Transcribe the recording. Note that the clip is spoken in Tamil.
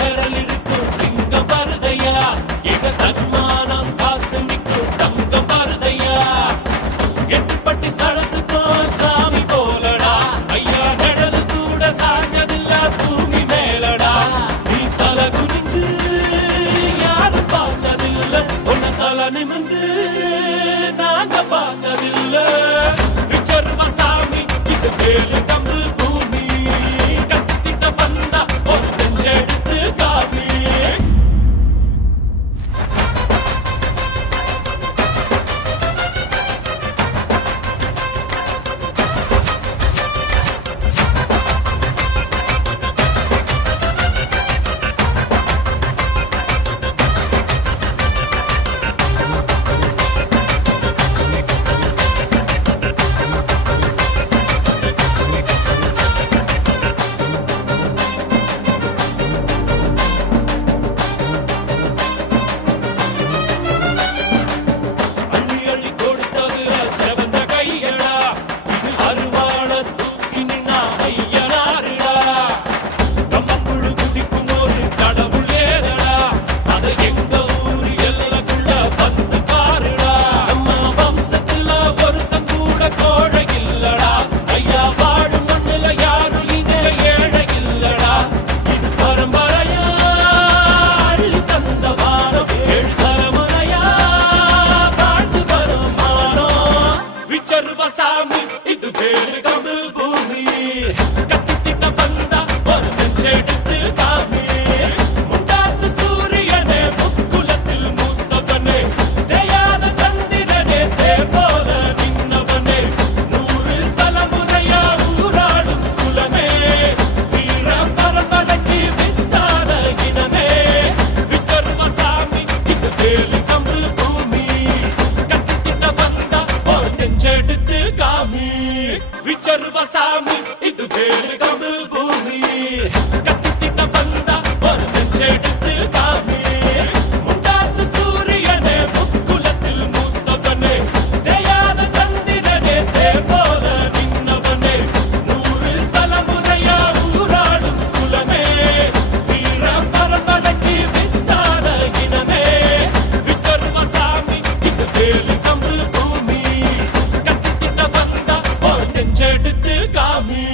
விரல் இருக்கும் சிங்கம் வருதையா, எங்க தன்மானம் காத்து நிற்கும் தங்கம் வருதையா. எட்டுப்பட்டி சடத்துக்கோ சாமி போலடா, ஐயா கடலு கூட சாஞ்சதில்ல பூமி மேலடா. நீ தலை குனிஞ்சு யாரும் பார்த்ததில்ல, உன்ன தலை நிமிந்து நாங்க பார்த்ததில்ல. விச்சருவ சாமி இது வேலு கம்பு பூமி, கத்திட்ட வந்தா ஒரு நெஞ்செடுத்து காமி. அள்ளி அள்ளி கொடுத்ததுல செவந்த கையடா, இது அருவாள தூக்கி நின்னா ஐயனாருடா. கம்மங்குழு குடிக்கும் ஒரு கடவுள் ஏதடா, அத எங்க ஊரு எல்லக்குள்ள வந்து பாருடா. நம்ம வம்சத்துல ஒருத்தன் கூட கோழை இல்லடா, ஐயா வாழும் மண்ணுல யாரும் இங்க ஏழை இல்லடா. இது பரம்பரையா அள்ளி தந்த வானம், ஏழு தலைமுறையா வாழ்ந்து வரும் மானம். விச்சருவ சாமி இது வேலு கம்பு பூமி, கத்திட்ட வந்தா ஒரு நெஞ்செடுத்து காமி. முண்டாசு சூரியனே முக்குலத்தில் மூத்தவனே, தேயாத சந்திரனே தேர் போல நின்னவனே. 100 தலைமுறையா ஊராடும் குலமே, வீர பரம்பரைக்கு வித்தான இனமே. விச்சருவ சாமி இது வேலு கம்பு பூமி, கத்திட்ட வந்தா ஒரு நெஞ்செடுத்து காமி. விச்சருவ சாமி இது வேலு கம்பு பூமி, கத்திட்ட வந்தா ஒரு நெஞ்செடுத்து காமி. முண்டாசு சூரியனே முக்குலத்தில் மூத்தவனே, தேயாத சந்திரனே தேர் போல நின்னவனே. 100 தலைமுறையா ஊராடும் குலமே, வீர பரம்பரைக்கு வித்தான இனமே. விச்சருவ சாமி இது வேலு கம்பு பூமி, கத்திட்ட வந்தா ஒரு நெஞ்செடுத்து காமி.